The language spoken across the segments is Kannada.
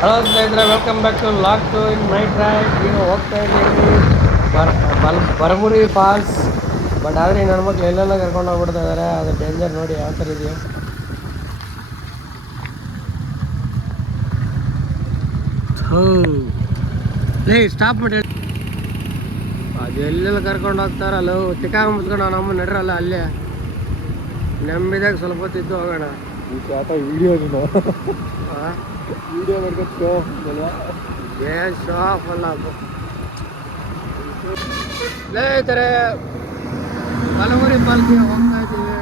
ಹಲೋ ಸ್ನೇಹಿತರೆ, welcome back to lock to in my track. ಈಗ ಹೋಗ್ತಾ ಇದ್ದೀವಿ ಬರಮುರಿ ಫಾಲ್ಸ್. ಬಟ್ ಆದರೆ ನನ್ನ ಮಕ್ಳು ಎಲ್ಲೆಲ್ಲ ಕರ್ಕೊಂಡು ಹೋಗ್ಬಿಡ್ತಾ ಇದ್ದಾರೆ. ಅದು ಡೇಂಜರ್ ನೋಡಿ ಯಾವ ಥರ ಇದೆಯೋ. ಸ್ಟಾಪ್ ಮಾಡಿ ಅದು ಎಲ್ಲೆಲ್ಲ ಕರ್ಕೊಂಡು ಹೋಗ್ತಾರಲ್ಲ, ತಿಕ್ಕಾಗ ಮುಚ್ಕೊಂಡು ನಮ್ಮ ನಡ್ರಲ್ಲ ಅಲ್ಲೇ ನೆಮ್ಮದಿಯಾಗ ಸ್ವಲ್ಪ ಹೊತ್ತಿದ್ದು ಹೋಗೋಣ. ವಿಡಿಯೋ ನೀನು ಹಾಂ, ವಿಡಿಯೋ ಮಾಡ್ಕೊಂಡು ಶೋ ಅಲ್ಲ, ಏನು ಶೋ ಆಫ್ ಅಲ್ಲ. ಸ್ನೇಹಿತರೆ, ಬಲಮುರಿ ಫಾಲ್ಸ್ಗೆ ಹೋಗ್ತಾ ಇದ್ದೀವಿ.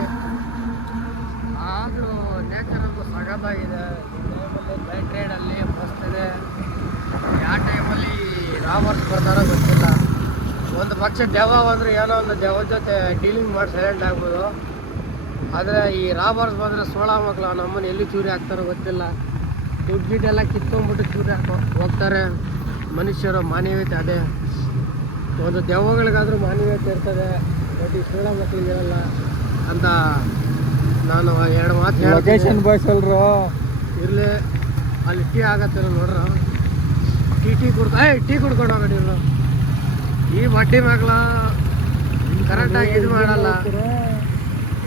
ಆದರೂ ನೇಚರ್ ಅಂತೂ ಸಖತ್ತಾಗಿದೆ. ಬೈಕ್ ರೈಡಲ್ಲಿ ಮಸ್ತ್ ಇದೆ. ಯಾವ ಟೈಮಲ್ಲಿ ರಾಬರ್ಸ್ ಬರ್ತಾರೋ ಗೊತ್ತಿಲ್ಲ. ಒಂದು ಪಕ್ಷ ದೆವ್ವ ಬಂದರೆ ಏನೋ ಒಂದು ದೆವ್ವದ ಜೊತೆ ಡೀಲಿಂಗ್ ಮಾಡಿ ಸೈಲೆಂಟ್ ಆಗ್ಬೋದು. ಆದರೆ ಈ ರಾಬರ್ಸ್ ಬಂದರೆ ಸೋಳ ಮಕ್ಕಳು ನಮ್ಮನ್ನು ಎಲ್ಲಿ ಚೂರಿ ಹಾಕ್ತಾರೋ ಗೊತ್ತಿಲ್ಲ. ದುಡ್ಡು ಗಿಡ್ಡೆಲ್ಲ ಕಿತ್ಕೊಂಡ್ಬಿಟ್ಟು ಚೂರಿ ಹೋಗ್ತಾರೆ. ಮನುಷ್ಯರು ಮಾನವೀಯತೆ ಅದೇ. ಒಂದು ದೆವ್ವಗಳಿಗಾದರೂ ಮಾನವೀಯತೆ ಇರ್ತದೆ, ಬಟ್ ಈ ಸೋಳ ಮಕ್ಕಳಿಗೆ ಇರಲ್ಲ ಅಂತ ನಾನು ಎರಡು ಮಾತು ಲೊಕೇಶನ್ ಬಾಯ್ಸ್ ಅಲ್ರು. ಇರಲಿ, ಅಲ್ಲಿ ಟೀ ಆಗತ್ತೆ ನೋಡ್ರ. ಟೀ ಕುಡ್ಕೊಂಡು ಹೋಗೋಣ. ಈ ಬಡ್ಡಿ ಮಕ್ಕಳ ಕರೆಕ್ಟಾಗಿ ಇದು ಮಾಡಲ್ಲ,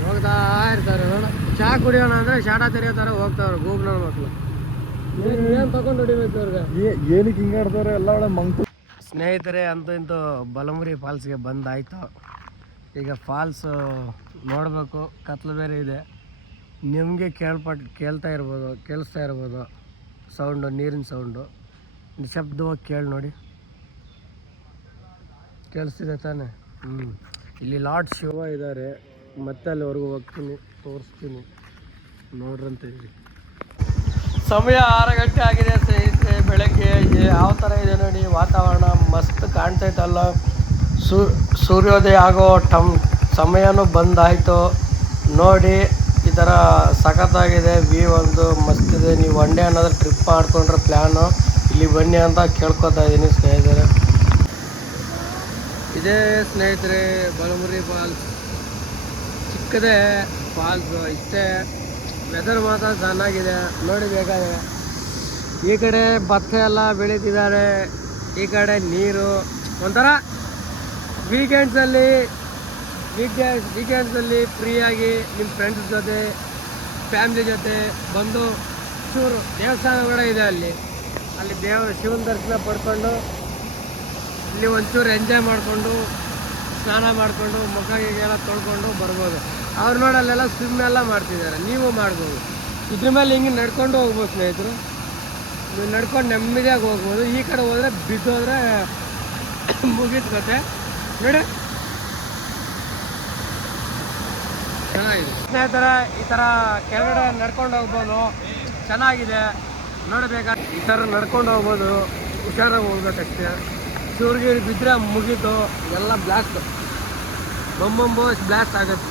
ಹೋಗ್ತಾ ಇರ್ತಾರೆ. ನೋಡ, ಚಹಾ ಕುಡಿಯೋಣ ಅಂದರೆ ಶಾಟ ತೆರೆಯೋತಾರೆ, ಹೋಗ್ತಾವ್ರೆ ಗೂಬ್ನ ಮಕ್ಕಳು. ಏನು ತಗೊಂಡು ಹೊಡಿಬೇಕು ಅವ್ರಿಗೆ? ಏನಕ್ಕೆ ಹಿಂಗಾಡ್ತಾರೆ ಎಲ್ಲ ಒಳ್ಳೆ ಮಂಕು. ಸ್ನೇಹಿತರೆ, ಅಂತೂ ಇಂತೂ ಬಲಮುರಿ ಫಾಲ್ಸ್ಗೆ ಬಂದಾಯಿತು. ಈಗ ಫಾಲ್ಸು ನೋಡಬೇಕು. ಕತ್ಲು ಬೇರೆ ಇದೆ. ನಿಮಗೆ ಕೇಳಿಸ್ತಾ ಇರ್ಬೋದು ಸೌಂಡು, ನೀರಿನ ಸೌಂಡು ನಿಶಬ್ದವಾಗಿ ಕೇಳಿ ನೋಡಿ. ಕೇಳಿಸ್ತಿದೆ ತಾನೆ? ಇಲ್ಲಿ ಲಾರ್ಡ್ ಶಿವ ಇದ್ದಾರೆ. ಮತ್ತೆ ಅಲ್ಲಿವರೆಗೂ ಹೋಗ್ತೀನಿ, ತೋರಿಸ್ತೀನಿ, ನೋಡ್ರಂತ ಹೇಳಿ. ಸಮಯ 6 ಗಂಟೆ ಆಗಿದೆ ಸ್ನೇಹಿತರೆ. ಬೆಳಗ್ಗೆ ಯಾವ ಥರ ಇದೆ ನೋಡಿ, ವಾತಾವರಣ ಮಸ್ತ್ ಕಾಣ್ತೈತಲ್ಲ. ಸೂರ್ಯೋದಯ ಆಗೋ ಸಮಯನೂ ಬಂದಾಯಿತು ನೋಡಿ. ಈ ಥರ ಸಖತ್ತಾಗಿದೆ. ವ್ಯೂ ಒಂದು ಮಸ್ತ್ ಇದೆ. ನೀವು ಒನ್ ಡೇ ಅನ್ನೋದು ಟ್ರಿಪ್ ಮಾಡ್ಕೊಂಡ್ರೆ ಪ್ಲ್ಯಾನು ಇಲ್ಲಿ ಬನ್ನಿ ಅಂತ ಕೇಳ್ಕೊತಾ ಇದ್ದೀನಿ ಸ್ನೇಹಿತರೆ. ಇದೇ ಸ್ನೇಹಿತರೆ ಬಲಮುರಿ ಫಾಲ್ಸ್. ಚಿಕ್ಕದೇ ಫಾಲ್ಸು, ಇಷ್ಟೇ. ವೆದರ್ ಮಾತ್ರ ಚೆನ್ನಾಗಿದೆ ನೋಡಿ. ಬೇಕಾದರೆ ಈ ಕಡೆ ಭತ್ತ ಎಲ್ಲ ಬೆಳೀತಿದ್ದಾರೆ, ಈ ಕಡೆ ನೀರು. ಒಂಥರ ವೀಕೆಂಡ್ಸಲ್ಲಿ ಫ್ರೀಯಾಗಿ ನಿಮ್ಮ ಫ್ರೆಂಡ್ಸ್ ಜೊತೆ, ಫ್ಯಾಮ್ಲಿ ಜೊತೆ ಬಂದು ಚೂರು ದೇವಸ್ಥಾನ ಕೂಡ ಇದೆ ಅಲ್ಲಿ ಶಿವನ ದರ್ಶನ ಪಡ್ಕೊಂಡು ಇಲ್ಲಿ ಒಂಚೂರು ಎಂಜಾಯ್ ಮಾಡಿಕೊಂಡು, ಸ್ನಾನ ಮಾಡಿಕೊಂಡು, ಮುಖಗೆಲ್ಲ ತೊಳ್ಕೊಂಡು ಬರ್ಬೋದು. ಅವ್ರು ನೋಡಿ ಅಲ್ಲೆಲ್ಲ ಸ್ವಿಮ್ ಎಲ್ಲ ಮಾಡ್ತಿದ್ದಾರೆ, ನೀವು ಮಾಡ್ಬೋದು. ಇದ್ರ ಮೇಲೆ ಹಿಂಗೆ ನಡ್ಕೊಂಡು ಹೋಗ್ಬೋದು ಸ್ನೇಹಿತರು. ನೀವು ನಡ್ಕೊಂಡು ನೆಮ್ಮದಿಯಾಗಿ ಹೋಗ್ಬೋದು. ಈ ಕಡೆ ಹೋದರೆ ಬಿದ್ದೋದ್ರೆ ಮುಗೀತು ಕತೆ ನೋಡಿ. ಚೆನ್ನಾಗಿದೆ ಸ್ನೇಹಿತರ. ಈ ಥರ ಕೆಳಗಡೆ ನಡ್ಕೊಂಡು ಹೋಗ್ಬೋದು, ಚೆನ್ನಾಗಿದೆ. ನೋಡಬೇಕಾದ್ರೆ ಈ ಥರ ನಡ್ಕೊಂಡು ಹೋಗ್ಬೋದು, ಹುಷಾರಾಗಿ ಹೋಗ್ಬೇಕಷ್ಟೇ. ಚೂರಿಗೆ ಬಿದ್ದರೆ ಮುಗೀತು, ಎಲ್ಲ ಬ್ಲಾಸ್ಟ್, ಬೊಂಬೊಂಬೋಸ್ ಬ್ಲಾಸ್ಟ್ ಆಗುತ್ತೆ.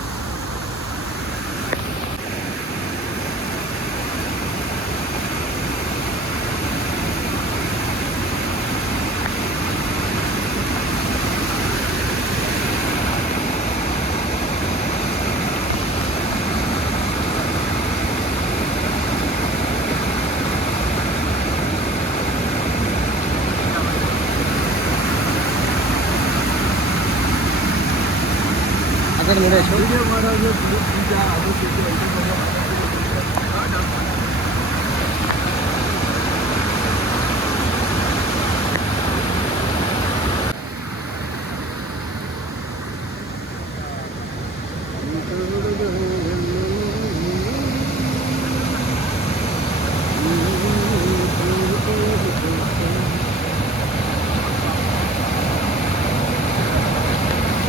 ವಿಡಿಯೋ ಮಾಡೋದು ನಿಜ, ಅದು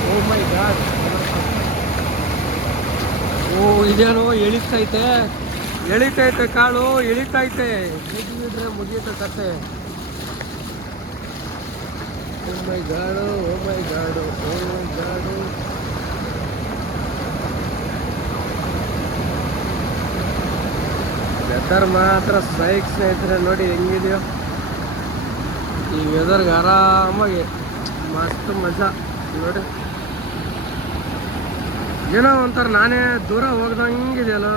ಓ ಮೈ ಗಾಡ್. ಇದೇನು ಎಳಿತೈತೆ ಕಾಳು, ಎಳಿತೈತೆ. ಬಿದ್ದರೆ ಮುಗಿಯುತ್ತೆ ಕತೆ. ಓ ಮೈ ಗಾಡು, ಓ ಮೈ ಗಾಡು, ಓ ಮೈ ಗಾಡು. ವೆದರ್ ಮಾತ್ರ ಸೈಕ್ ಸ್ನೇಹಿತರೆ. ನೋಡಿ ಹೆಂಗಿದೆಯೋ ಈ ವೆದರ್ಗೆ. ಆರಾಮಾಗಿ ಮಸ್ತ್ ಮಜಾ ನೋಡಿ. ಏನೋ ಒಂಥರ ನಾನೇ ದೂರ ಹೋಗ್ದಂಗಿದೆಯಲ್ಲ.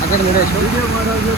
ಆ ಕಡೆ ನೋಡಿ ವಿಡಿಯೋ ಮಾಡೋದು